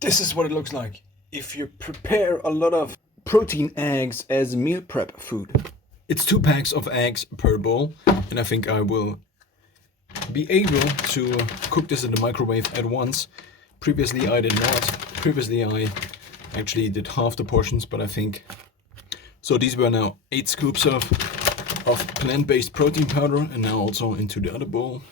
This is what it looks like if you prepare a lot of protein eggs as meal prep food. It's 2 packs of eggs per bowl, and I think I will be able to cook this in the microwave at once. Previously I did not. Previously I actually did half the portions, but I think so. These were now 8 scoops of plant-based protein powder, and now also into the other bowl.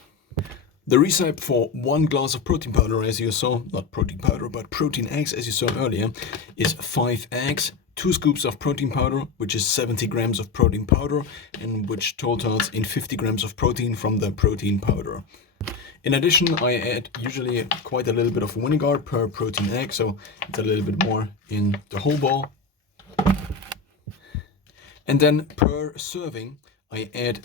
The recipe for 1 glass of protein powder, as you saw, not protein powder, but protein eggs, as you saw earlier, is 5 eggs, 2 scoops of protein powder, which is 70 grams of protein powder, and which totals in 50 grams of protein from the protein powder. In addition, I add usually quite a little bit of vinegar per protein egg, so it's a little bit more in the whole bowl. And then per serving, I add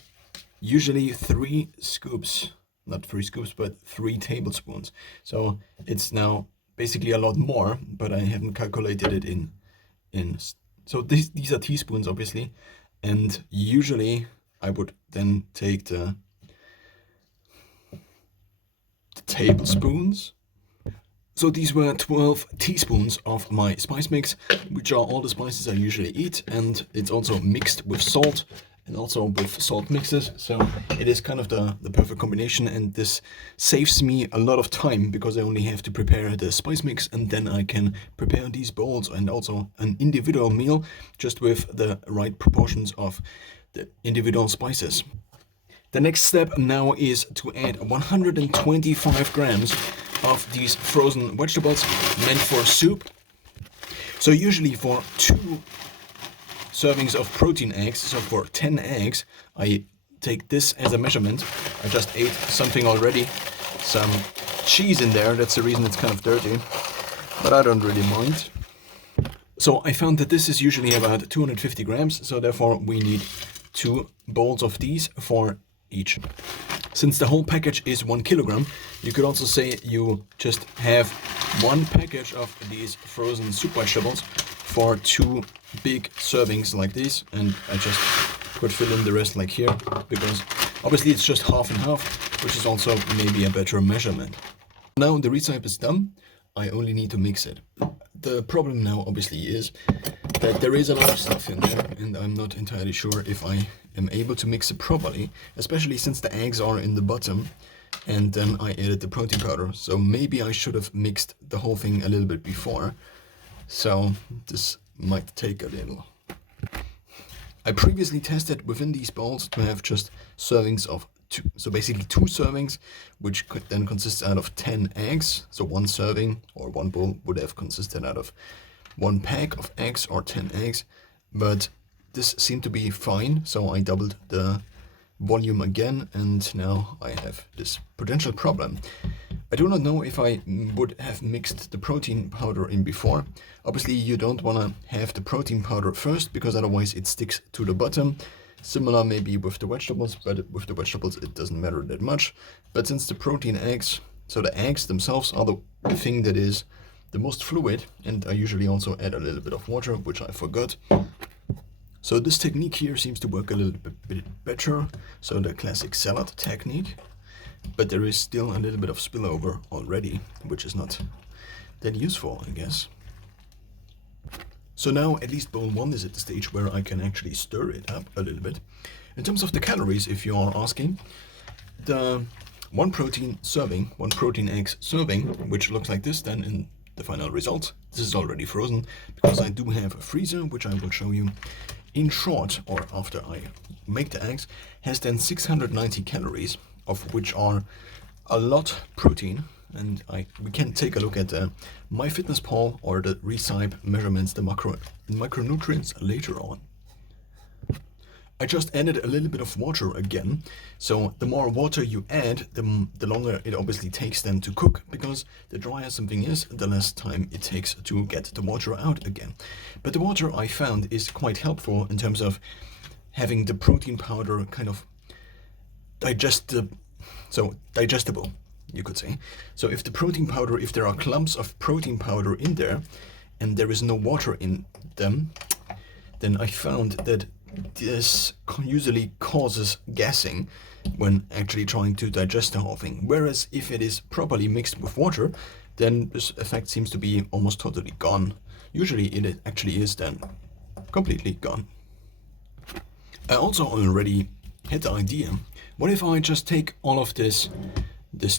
usually 3 scoops. Not 3 scoops, but 3 tablespoons. So it's now basically a lot more, but I haven't calculated it in. So these are teaspoons, obviously, and usually I would then take the tablespoons. So these were 12 teaspoons of my spice mix, which are all the spices I usually eat, and it's also mixed with salt and also with salt mixes. So it is kind of the perfect combination, and this saves me a lot of time because I only have to prepare the spice mix, and then I can prepare these bowls and also an individual meal just with the right proportions of the individual spices. The next step now is to add 125 grams of these frozen vegetables meant for soup. So usually for 2 servings of protein eggs, so for 10 eggs, I take this as a measurement. I just ate something already, some cheese in there, that's the reason it's kind of dirty, but I don't really mind. So I found that this is usually about 250 grams, so therefore we need 2 bowls of these for each. Since the whole package is 1 kilogram, you could also say you just have 1 package of these frozen soup vegetables for 2 big servings like this, and I just could fill in the rest like here, because obviously it's just half and half, which is also maybe a better measurement. Now the recipe is done, I only need to mix it. The problem now obviously is that there is a lot of stuff in there, and I'm not entirely sure if I am able to mix it properly, especially since the eggs are in the bottom, and then I added the protein powder. So maybe I should have mixed the whole thing a little bit before. So this might take a little. I previously tested within these bowls to have just servings of 2, so basically 2 servings, which could then consist out of 10 eggs. So 1 serving or 1 bowl would have consisted out of 1 pack of eggs or 10 eggs, but this seemed to be fine, so I doubled the volume again, and now I have this potential problem. I do not know if I would have mixed the protein powder in before. Obviously you don't want to have the protein powder first, because otherwise it sticks to the bottom. Similar maybe with the vegetables, but with the vegetables it doesn't matter that much. But since the protein eggs, so the eggs themselves are the thing that is the most fluid, and I usually also add a little bit of water, which I forgot. So this technique here seems to work a little bit better, so the classic salad technique, but there is still a little bit of spillover already, which is not that useful, I guess. So now at least bowl 1 is at the stage where I can actually stir it up a little bit. In terms of the calories, if you are asking, the 1 protein serving, 1 protein eggs serving, which looks like this then in the final result. This is already frozen because I do have a freezer, which I will show you in short, or after I make the eggs, has then 690 calories, of which are a lot protein. And we can take a look at MyFitnessPal or the Recipe measurements, the micronutrients later on. I just added a little bit of water again, so the more water you add, the longer it obviously takes then to cook, because the drier something is, the less time it takes to get the water out again. But the water I found is quite helpful in terms of having the protein powder kind of digestible, you could say. So if the protein powder, if there are clumps of protein powder in there and there is no water in them, then I found that this usually causes gassing when actually trying to digest the whole thing. Whereas if it is properly mixed with water, then this effect seems to be almost totally gone. Usually it actually is then completely gone. I also already had the idea, what if I just take all of this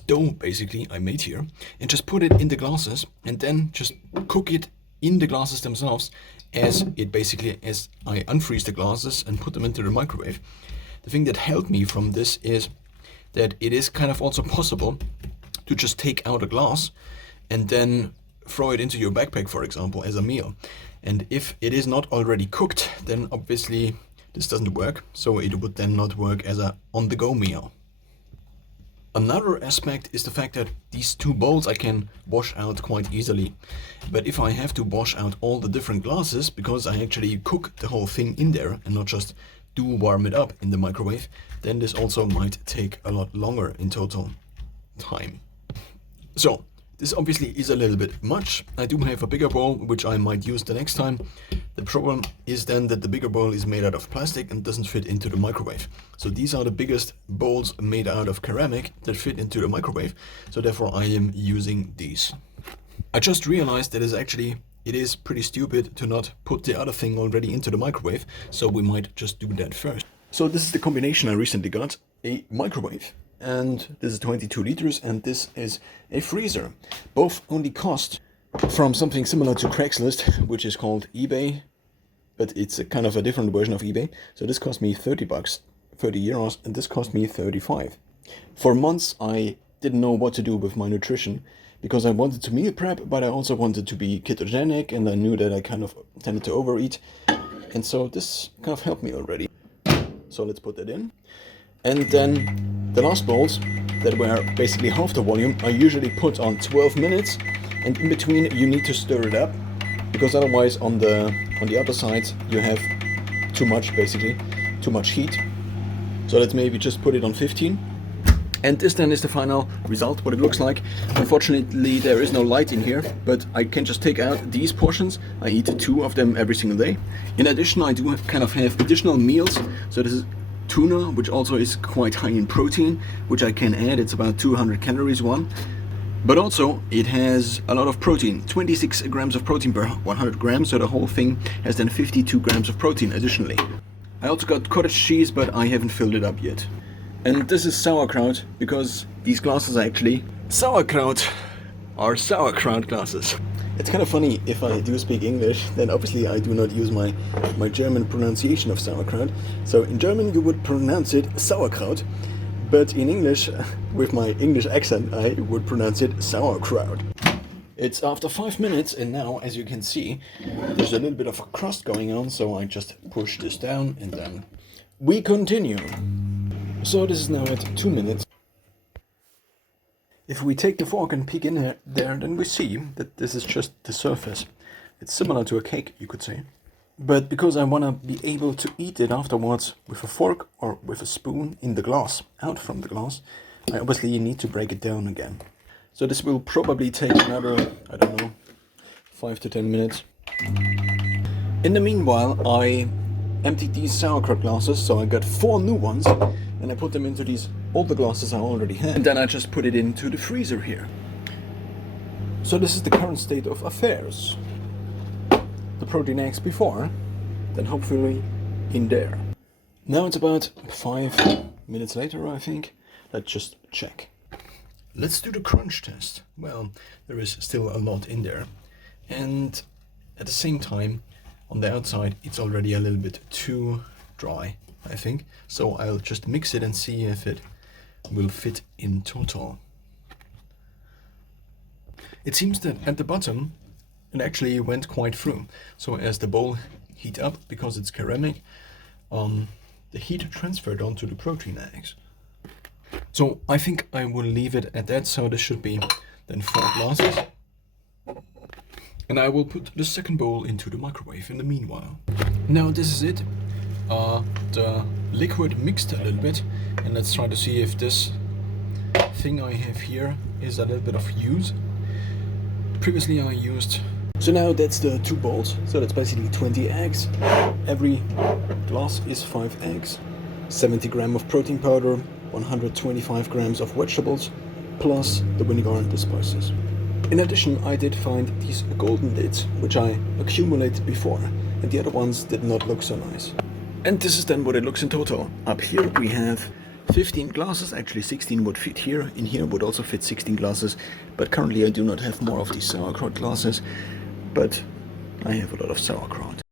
dough basically I made here and just put it in the glasses and then just cook it in the glasses themselves as I unfreeze the glasses and put them into the microwave. The thing that helped me from this is that it is kind of also possible to just take out a glass and then throw it into your backpack, for example, as a meal. And if it is not already cooked, then obviously this doesn't work, so it would then not work as a on-the-go meal. Another aspect is the fact that these two bowls I can wash out quite easily. But if I have to wash out all the different glasses, because I actually cook the whole thing in there and not just do warm it up in the microwave, then this also might take a lot longer in total time. So this obviously is a little bit much. I do have a bigger bowl, which I might use the next time. The problem is then that the bigger bowl is made out of plastic and doesn't fit into the microwave. So these are the biggest bowls made out of ceramic that fit into the microwave. So therefore I am using these. I just realized that it is pretty stupid to not put the other thing already into the microwave. So we might just do that first. So this is the combination I recently got, a microwave. And this is 22 liters and this is a freezer. Both only cost from something similar to Craigslist, which is called eBay, but it's a kind of a different version of eBay. So this cost me 30 bucks, 30 euros, and this cost me 35. For months I didn't know what to do with my nutrition because I wanted to meal prep, but I also wanted to be ketogenic and I knew that I kind of tended to overeat. And so this kind of helped me already. So let's put that in. And then the last bowls that were basically half the volume are usually put on 12 minutes, and in between you need to stir it up because otherwise on the other side you have too much heat. So let's maybe just put it on 15. And this then is the final result, what it looks like. Unfortunately there is no light in here, but I can just take out these portions. I eat 2 of them every single day. In addition, I do kind of have additional meals. So this is tuna, which also is quite high in protein, which I can add. It's about 200 calories one. But also it has a lot of protein, 26 grams of protein per 100 grams, so the whole thing has then 52 grams of protein additionally. I also got cottage cheese, but I haven't filled it up yet. And this is sauerkraut, because these glasses are actually sauerkraut glasses. It's kind of funny, if I do speak English, then obviously I do not use my German pronunciation of sauerkraut. So in German you would pronounce it sauerkraut, but in English, with my English accent, I would pronounce it sauerkraut. It's after 5 minutes, and now, as you can see, there's a little bit of a crust going on, so I just push this down and then we continue. So this is now at 2 minutes. If we take the fork and peek in there, then we see that this is just the surface. It's similar to a cake, you could say. But because I want to be able to eat it afterwards with a fork or with a spoon in the glass, out from the glass, I obviously need to break it down again. So this will probably take another, I don't know, 5 to 10 minutes. In the meanwhile, I emptied these sauerkraut glasses, so I got 4 new ones, and I put them into these older glasses I already had. And then I just put it into the freezer here. So this is the current state of affairs. The protein eggs before, then hopefully in there. Now it's about 5 minutes later, I think. Let's just check. Let's do the crunch test. Well, there is still a lot in there. And at the same time, on the outside, it's already a little bit too dry, I think. So I'll just mix it and see if it will fit in total. It seems that at the bottom, it actually went quite through. So as the bowl heat up, because it's ceramic, the heat transferred onto the protein eggs. So I think I will leave it at that. So this should be then 4 glasses. And I will put the second bowl into the microwave in the meanwhile. Now this is it. The liquid mixed a little bit. And let's try to see if this thing I have here is a little bit of use. Previously I used... So now that's the 2 bowls. So that's basically 20 eggs. Every glass is 5 eggs. 70 grams of protein powder. 125 grams of vegetables, plus the vinegar and the spices. In addition, I did find these golden lids, which I accumulated before, and the other ones did not look so nice. And this is then what it looks in total. Up here we have 15 glasses, actually 16 would fit here. In here would also fit 16 glasses, but currently I do not have more of these sauerkraut glasses, but I have a lot of sauerkraut.